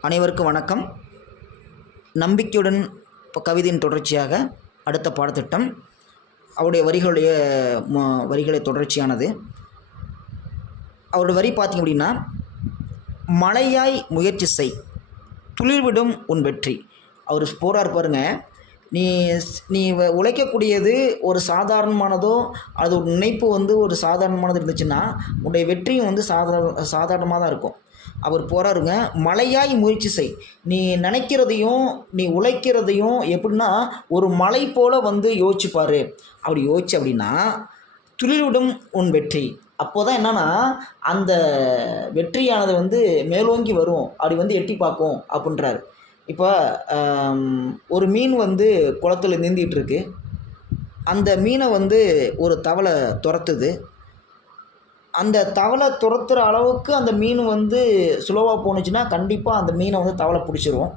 அனைவருக்கும் வணக்கம். நம்பிக்கையுடன் இப்போ கவிதையின் தொடர்ச்சியாக அடுத்த பாடத்திட்டம். அவருடைய வரிகளுடைய வரிகளை தொடர்ச்சியானது. அவருடைய வரி பார்த்திங்க அப்படின்னா மழையாய் முயற்சி செய் துளிர்விடும் உன் வெற்றி. அவர் போகிறார் பாருங்க. நீ நீ வ- உழைக்கக்கூடியது ஒரு சாதாரணமானதோ அது ஒரு நினைப்பு வந்து ஒரு சாதாரணமானது இருந்துச்சுன்னா உன்னுடைய வெற்றியும் வந்து சாதாரண சாதாரணமாக தான் இருக்கும். அவர் போகிறாருங்க மலையாய் முயற்சி செய். நீ நினைக்கிறதையும் நீ உழைக்கிறதையும் எப்படின்னா ஒரு மலை போல் வந்து யோசிச்சுப்பார். அப்படி யோசிச்சு அப்படின்னா துளிர்விடும் உன் வெற்றி. அப்போ தான் என்னென்னா அந்த வெற்றியானது வந்து மேலோங்கி வரும். அப்படி வந்து எட்டி பார்க்கும் அப்படின்றாரு. இப்போ ஒரு மீன் வந்து குளத்துல நீந்திட்டு இருக்கு. அந்த மீனை வந்து ஒரு தவளை துரத்துது. அந்த தவளை துரத்துகிற அளவுக்கு அந்த மீன் வந்து சுலோவாக போணுச்சுன்னா கண்டிப்பாக அந்த மீனை வந்து தவளை பிடிச்சிரும்.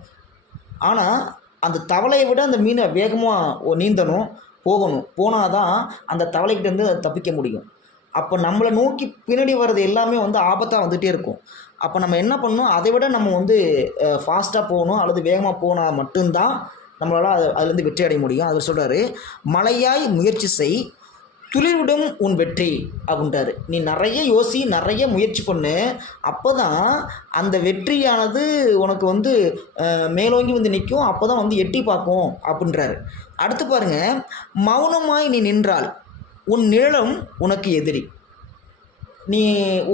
ஆனால் அந்த தவளையை விட அந்த மீனை வேகமாக நீந்தணும் போகணும். போனால் தான் அந்த தவளைக்கிட்டேருந்து தப்பிக்க முடியும். அப்போ நம்மளை நோக்கி பின்னாடி வர்றது எல்லாமே வந்து ஆபத்தாக வந்துகிட்டே இருக்கும். அப்போ நம்ம என்ன பண்ணணும்? அதை விட நம்ம வந்து ஃபாஸ்ட்டாக போகணும் அல்லது வேகமாக போனால் மட்டும்தான் நம்மளால் அது அதுலேருந்து வெற்றி அடைய முடியும். அவர் சொல்கிறாரு மலையாய் முயற்சி செய் துளிர்விடும் உன் வெற்றி அப்படின்றாரு. நீ நிறைய யோசி நிறைய முயற்சி பண்ணு. அப்போ தான் அந்த வெற்றியானது உனக்கு வந்து மேலோங்கி வந்து நிற்கும் அப்போ தான் வந்து எட்டி பார்க்கும் அப்படின்றாரு. அடுத்து பாருங்கள் மௌனமாய் நீ நின்றால் உன் நிழலும் உனக்கு எதிரி. நீ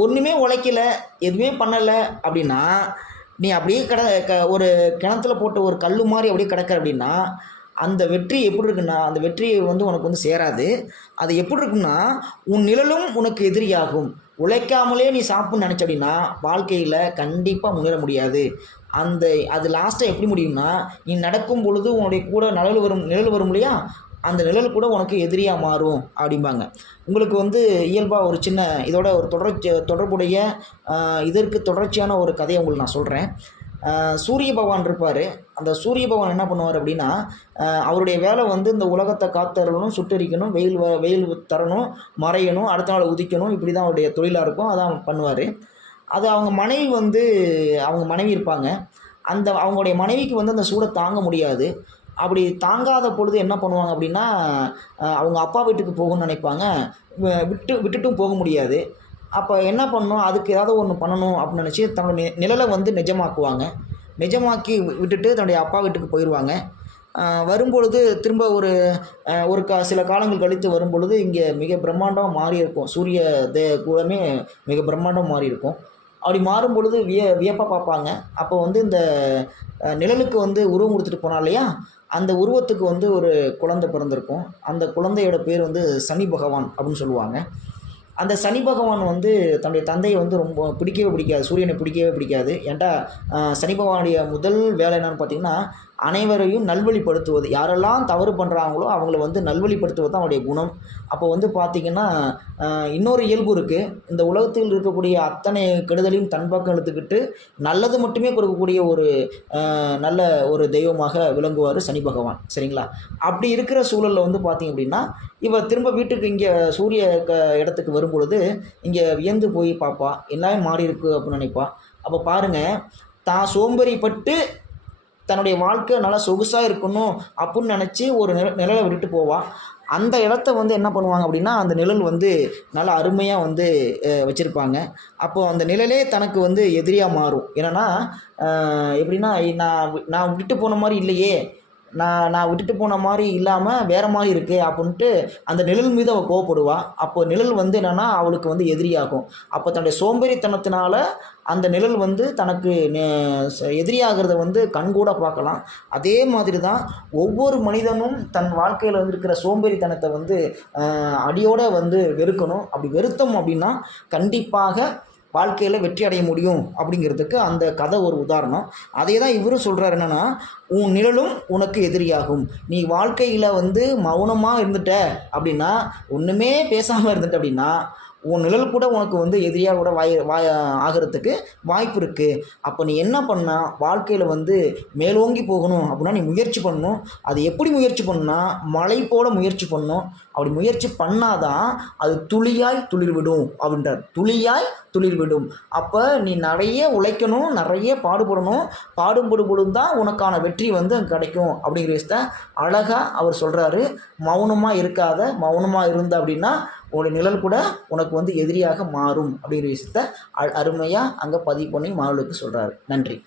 ஒன்றுமே உழைக்கல எதுவுமே பண்ணலை அப்படின்னா நீ அப்படியே கிட க ஒரு கிணத்துல போட்ட ஒரு கல் மாதிரி அப்படியே கிடக்கிற அப்படின்னா அந்த வெற்றி எப்படி இருக்குன்னா அந்த வெற்றியை வந்து உனக்கு வந்து சேராது. அது எப்படி இருக்குன்னா உன் நிழலும் உனக்கு எதிரியாகும். உழைக்காமலே நீ சாப்பிட்னு நினச்ச அப்படின்னா வாழ்க்கையில் கண்டிப்பாக முன்னேற முடியாது. அந்த அது லாஸ்ட்டாக எப்படி முடியும்னா நீ நடக்கும் பொழுது உன்னுடைய கூட நிழல் வரும் நிழல் வரும் இல்லையா? அந்த நிழல் கூட உனக்கு எதிரியாக மாறும் அப்படிம்பாங்க. உங்களுக்கு வந்து இயல்பாக ஒரு சின்ன இதோட ஒரு தொடர்ச்சி தொடர்புடைய இதற்கு தொடர்ச்சியான ஒரு கதையை உங்களுக்கு நான் சொல்கிறேன் சூரிய பகவான் இருப்பார். அந்த சூரிய பகவான் என்ன பண்ணுவார் அப்படின்னா அவருடைய வேலை வந்து இந்த உலகத்தை காத்தரணும் சுட்டரிக்கணும் வெயில் வ- வெயில் தரணும் மறையணும் அடுத்த நாள் உதிக்கணும் இப்படி தான் அவருடைய தொழிலாக இருக்கும். அதான் பண்ணுவார். அது அவங்க மனைவி வந்து அவங்க மனைவி இருப்பாங்க. அந்த அவங்களுடைய மனைவிக்கு வந்து அந்த சூடை தாங்க முடியாது. அப்படி தாங்காத பொழுது என்ன பண்ணுவாங்க அப்படின்னா அவங்க அப்பா வீட்டுக்கு போகணும்னு நினைப்பாங்க. விட்டு விட்டுட்டும் போக முடியாது. அப்போ என்ன பண்ணணும்? அதுக்கு ஏதாவது ஒன்று பண்ணணும் அப்படின்னு நினச்சி தன்னுடைய நிழலை வந்து நிஜமாக்குவாங்க. நிஜமாக்கி விட்டுட்டு தன்னுடைய அப்பா வீட்டுக்கு போயிடுவாங்க வரும்பொழுது திரும்ப ஒரு ஒரு கா சில காலங்கள் கழித்து வரும்பொழுது இங்கே மிக பிரம்மாண்டம் மாறி இருக்கும் சூரிய தே கூடமே மிக பிரம்மாண்டம் மாறி இருக்கும் அப்படி மாறும் பொழுது விய வியப்பாக பார்ப்பாங்க. அப்போ வந்து இந்த நிழலுக்கு வந்து உருவம் கொடுத்துட்டு போனா இல்லையா? அந்த உருவத்துக்கு வந்து ஒரு குழந்தை பிறந்திருக்கும். அந்த குழந்தையோட பேர் வந்து சனி பகவான் அப்படின்னு சொல்லுவாங்க. அந்த சனி பகவான் வந்து தன்னுடைய தந்தையை வந்து ரொம்ப பிடிக்கவே பிடிக்காது. சூரியனை பிடிக்கவே பிடிக்காது. ஏன்டா சனி பகவானுடைய முதல் வேலை என்னென்னு பார்த்தீங்கன்னா அனைவரையும் நல்வழிப்படுத்துவது. யாரெல்லாம் தவறு பண்ணுறாங்களோ அவங்கள வந்து நல்வழிப்படுத்துவது தான் அவருடைய குணம். அப்போ வந்து பார்த்திங்கன்னா இன்னொரு இயல்பு இருக்குது இந்த உலகத்தில் இருக்கக்கூடிய அத்தனை கெடுதலையும் தன் பக்கம் எடுத்துக்கிட்டு நல்லது மட்டுமே கொடுக்கக்கூடிய ஒரு நல்ல ஒரு தெய்வமாக விளங்குவார் சனி பகவான். சரிங்களா? அப்படி இருக்கிற சூழலில் வந்து பார்த்திங்க அப்படின்னா இவ திரும்ப வீட்டுக்கு இங்கே சூரிய க இடத்துக்கு வரும்பொழுது இங்கே வியந்து போய் பார்ப்பா எல்லாமே மாறி இருக்கு அப்படின்னு நினைப்பா. அப்போ பாருங்கள் தான் சோம்பேறிப்பட்டு தன்னுடைய வாழ்க்கை நல்லா சொகுசாக இருக்கணும் அப்படின்னு நினச்சி ஒரு நில நிழலை விட்டுட்டு போவாள் அந்த இடத்த வந்து என்ன பண்ணுவாங்க அப்படின்னா அந்த நிழல் வந்து நல்லா அருமையாக வந்து வச்சுருப்பாங்க. அப்போ அந்த நிழலே தனக்கு வந்து எதிரியாக மாறும். என்னென்னா எப்படின்னா நான் நான் விட்டு போன மாதிரி இல்லையே நான் நான் விட்டுட்டு போன மாதிரி இல்லாமல் வேறு மாதிரி இருக்கே அப்படின்ட்டு அந்த நிழல் மீது அவள் கோவப்படுவாள் அப்போ நிழல் வந்து என்னென்னா அவளுக்கு வந்து எதிரியாகும். அப்போ தன்னுடைய சோம்பேறித்தனத்தினால அந்த நிழல் வந்து தனக்கு எதிரியாகிறத வந்து கண்கூட பார்க்கலாம். அதே மாதிரி தான் ஒவ்வொரு மனிதனும் தன் வாழ்க்கையில் வந்து இருக்கிற சோம்பேறித்தனத்தை வந்து அடியோடு வந்து வெறுக்கணும். அப்படி வெறுத்தோம் அப்படின்னா கண்டிப்பாக வாழ்க்கையில் வெற்றி அடைய முடியும் அப்படிங்கிறதுக்கு அந்த கதை ஒரு உதாரணம். அதே தான் இவரும் சொல்கிறார் என்னென்னா உன் நிழலும் உனக்கு எதிரியாகும். நீ வாழ்க்கையில் வந்து மௌனமாக இருந்துட்ட அப்படின்னா ஒன்றுமே பேசாமல் இருந்துட்ட அப்படின்னா உன் நிழல் கூட உனக்கு வந்து எதிரியாக கூட வாய் வாய் ஆகிறதுக்கு வாய்ப்பு இருக்குது அப்போ நீ என்ன பண்ணால் வாழ்க்கையில் வந்து மேலோங்கி போகணும் அப்படின்னா நீ முயற்சி பண்ணணும். அது எப்படி முயற்சி பண்ணால் மலை போல முயற்சி பண்ணணும் அப்படி முயற்சி பண்ணாதான் அது துளியாய் துளிர்விடும் அப்படின்றார். துளியாய் துளிர்விடும். அப்போ நீ நிறைய உழைக்கணும் நிறைய பாடுபடணும். பாடுபடும் பொழுது தான் உனக்கான வெற்றி வந்து கிடைக்கும் அப்படிங்கிற விஷயத்த அழகாக அவர் சொல்கிறாரு மௌனமாக இருக்காத மௌனமாக இருந்த அப்படின்னா உன்னோட நிழல் கூட உனக்கு வந்து எதிரியாக மாறும் அப்படிங்கிற விஷயத்த அ- அருமையாக அங்கே பதிவு பண்ணி மாணவர்களுக்கு சொல்கிறாரு நன்றி.